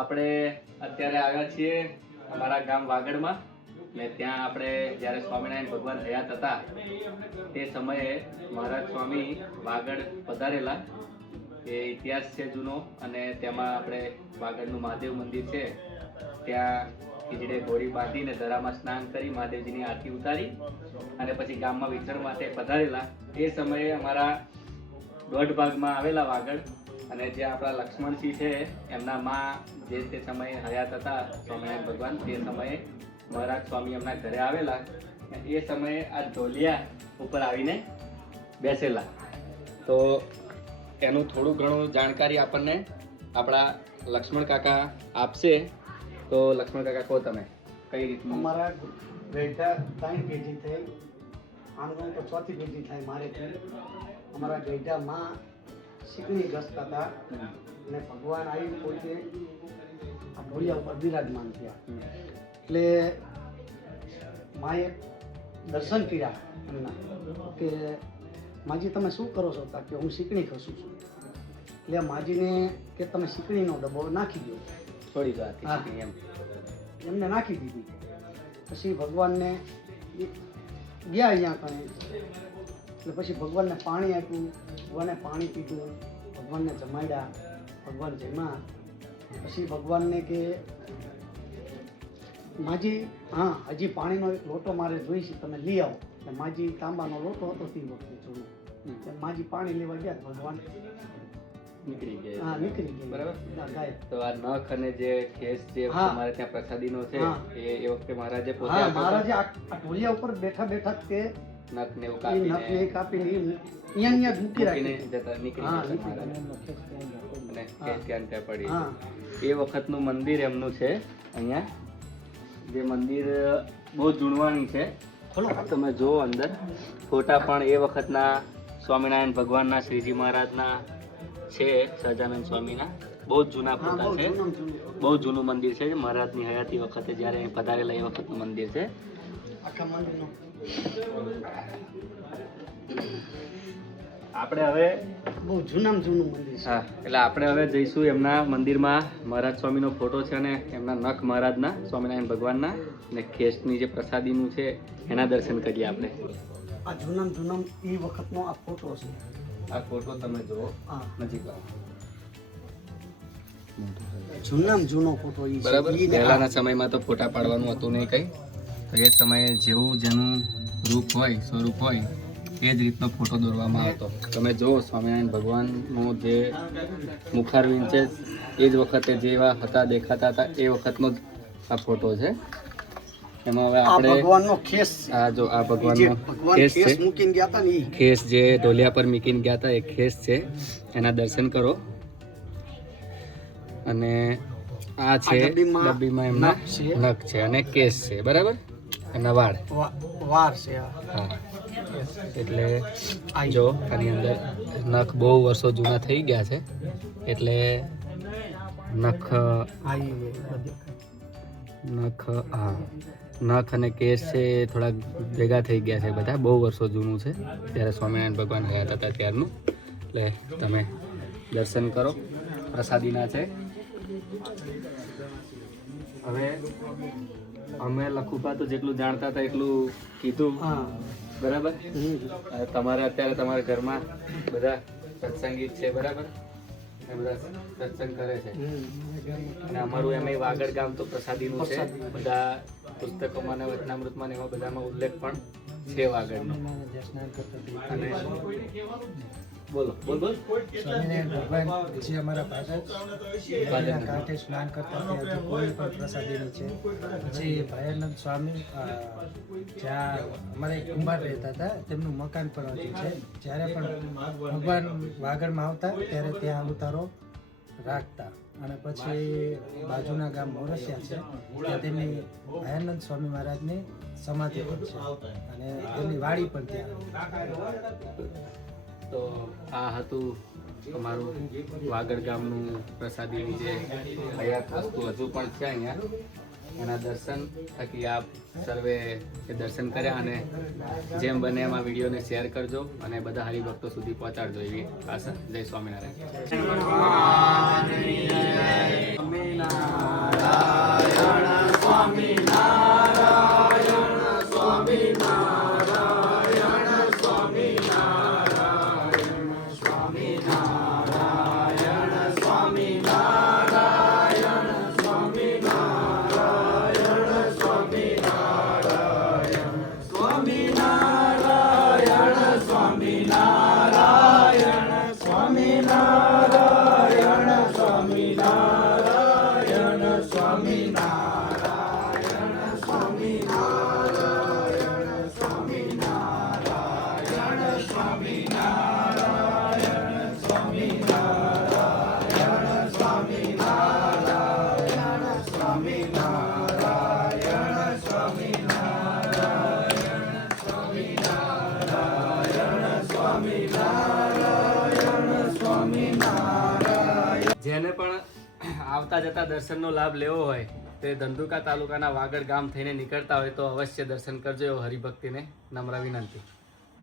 આપણે અત્યારે આવ્યા છીએ અમારા ગામ વાગડમાં ને ત્યાં આપણે જ્યારે સ્વામિનારાયણ ભગવાન હયાત હતા તે સમયે મહારાજ સ્વામી વાગડ પધારેલા. એ ઇતિહાસ છે જૂનો અને તેમાં આપણે વાગડનું મહાદેવ મંદિર છે ત્યાં ખીજડે ઘોડી બાંધીને ધરામાં સ્નાન કરી મહાદેવજીની આરતી ઉતારી અને પછી ગામમાં વિચરણ માટે પધારેલા. એ સમયે અમારા દોઢ ભાગમાં આવેલા વાગડ અને જે આપણા લક્ષ્મણસિંહ છે એમના માં જે તે સમયે હયાત હતા સ્વામિનારાયણ ભગવાન તે સમયે મહારાજ સ્વામી એમના ઘરે આવેલા. એ સમયે આ ઢોલિયા ઉપર આવીને બેસેલા. તો એનું થોડું ઘણું જાણકારી આપણને આપણા લક્ષ્મણ કાકા આપશે. તો લક્ષ્મણ કાકા કહો તમે કઈ રીતનું. અમારા ગઈઢા 3 પેઢી થઈ, આમ કહું તો 4થી પેઢી થાય મારેથી. અમારા ગઈઢામાં શીકણી ઘસતા હતા અને ભગવાન આવી પોતે આ ઢોલિયા ઉપર બિરાજમાન થયા. એટલે માએ દર્શન કર્યા એમના કે માજી તમે શું કરો છો? કે હું શીકણી ખસું છું. એટલે માજીને કે તમે શીકણીનો ડબ્બો નાખી દો. થોડી વાત એમને નાખી દીધી. પછી ભગવાનને ગયા અહીંયા કણે એટલે પછી ભગવાનને પાણી આપ્યું, ભગવાને પાણી પીધું, ભગવાનને જમાડ્યા, ભગવાન જમ્યા. પછી ભગવાનને કે માજી હા હજી પાણીનો એક લોટો મારે જોઈશે, તમે લઈ આવો. એટલે માજી તાંબાનો લોટો હતો તે વખતે જૂનો. માજી પાણી લેવા ગયા, ભગવાન નીકળી ગયા. હા નીકળી ગયા. બરાબર. ગાય તો આ નખ અને જે ખેસ જે તમારે ત્યાં પ્રસાદીનો છે એ વખતે મહારાજે પોતે હા મહારાજે આ ઢોલિયા ઉપર બેઠા બેઠા તે નખ ને એવું કાપીને અહીંયા જ મૂકી રાખીને જતા નીકળી હા જતા મહારાજ. અને ખેસ ત્યાં ત્યાં પડી. હા એ વખતનું મંદિર એમનું છે અહીંયા. જે મંદિર બહુ જૂનવાણી છે. તમે જુઓ અંદર ફોટા પણ એ વખતના સ્વામિનારાયણ ભગવાનના, શ્રીજી મહારાજના છે, સહજાનંદ સ્વામીના. બહુ જ જૂના ફોટા છે. બહુ જૂનું મંદિર છે. મહારાજની હયાતી વખતે જ્યારે અહીં પધારેલા એ વખતનું મંદિર છે. આખા મંદિરનો આપણે હવે બહુ જૂનામાં જૂનું મંદિર છે. હા એટલે આપણે હવે જઈશું એમના મંદિરમાં. મહારાજ સ્વામીનો ફોટો છે અને એમના નખ મહારાજના, સ્વામિનારાયણ ભગવાનના અને ખેસની જે પ્રસાદીનું છે એના દર્શન કરીએ આપણે. આ જૂનામ એ વખતનો આ ફોટો છે. આ ફોટો તમે જુઓ હા નજીક આવો. જૂનામ જૂનો ફોટો ઈ છે. બરાબર. ઈ ને પહેલાના સમયમાં તો ફોટા પાડવાનું હતું નહીં કંઈ. તો એ સમયે જેવું જેનું રૂપ હોય, સ્વરૂપ હોય એ જ રીતનો ફોટો દોરવામાં આવતો. તમે જુઓ સ્વામિનારાયણ ભગવાનનું જે મુખારવિંદ છે એ જ વખતે જેવા હતા દેખાતા હતા એ વખતનો જ આ ફોટો છે. એમાં હવે આ આપણે ભગવાનનો ખેસ છે. આ જો આ જે ભગવાનનો ભગવાન ખેસ ખેસ છે. મૂકીને ગયા હતા ને ઈ. ખેસ જે ઢોલિયા પર મૂકીને ગયા હતા એ ખેસ છે. એના દર્શન કરો. અને આ છે ડબ્બીમાં એમના નખ છે અને કેસ છે. બરાબર. એમના વાળ વાર છે આ. હા. એટલે જો આની અંદર નખ બહુ વર્ષો જૂના થઈ ગયા છે એટલે નખ આ ઈ બધે. નખ હા નખ અને કેસ છે એ થોડાક ભેગા થઈ ગયા છે બધા. બહુ વર્ષો જૂનું છે. ત્યારે સ્વામિનારાયણ ભગવાન હયાત હતા ત્યારનું. એટલે તમે દર્શન કરો. પ્રસાદીના છે. હવે અમે લખુભા તો જેટલું જાણતા હતા એટલું કીધું. હા બરાબર. તમારે અત્યારે તમારા ઘરમાં બધા સત્સંગી છે. બરાબર. એ બધા સત્સંગ કરે છે. અને અમારું એમ વાગડ ગામ તો પ્રસાદીનું છે. બધા પુસ્તકોમાં ને વચનામૃતમાં ને એમાં બધામાં ઉલ્લેખ પણ છે વાગડનો. અને બોલો બોલ બોલ. સ્વામિનારાયણ ભગવાન જે અમારા ભાગત કાંઠે સ્નાન કરતા હતા હજી કોઈ પણ પ્રસાદી નહીં છે. જે ભયાનંદ સ્વામી જ્યાં અમારે એક કુંભાર રહેતા હતા તેમનું મકાન પણ હજુ છે. જ્યારે પણ ભગવાન વાગડમાં આવતા ત્યારે ત્યાં ઉતારો રાખતા. અને પછી બાજુના ગામ મોરસિયા છે ત્યાં તેમની ભયાનંદ સ્વામી મહારાજની સમાધિ પણ છે અને તેમની વાડી પણ ત્યાં. તો આ હતું અમારું વાગડ ગામનું પ્રસાદીની જે હયાત વસ્તુ હજુ પણ છે અહીંયા. એના દર્શન થકી આપ સર્વે એ દર્શન કર્યા અને જેમ બને એમ આ વિડીયોને શેર કરજો અને બધા હરિભક્તો સુધી પહોંચાડજો એવી આશા. જય સ્વામિનારાયણ. જેને પણ આવતા જતા દર્શનનો લાભ લેવો હોય તે ધંધુકા તાલુકાના વાગડ ગામ થઈને નીકળતા હોય તો અવશ્ય દર્શન કરજો એવો હરિભક્તિને નમ્ર વિનંતી.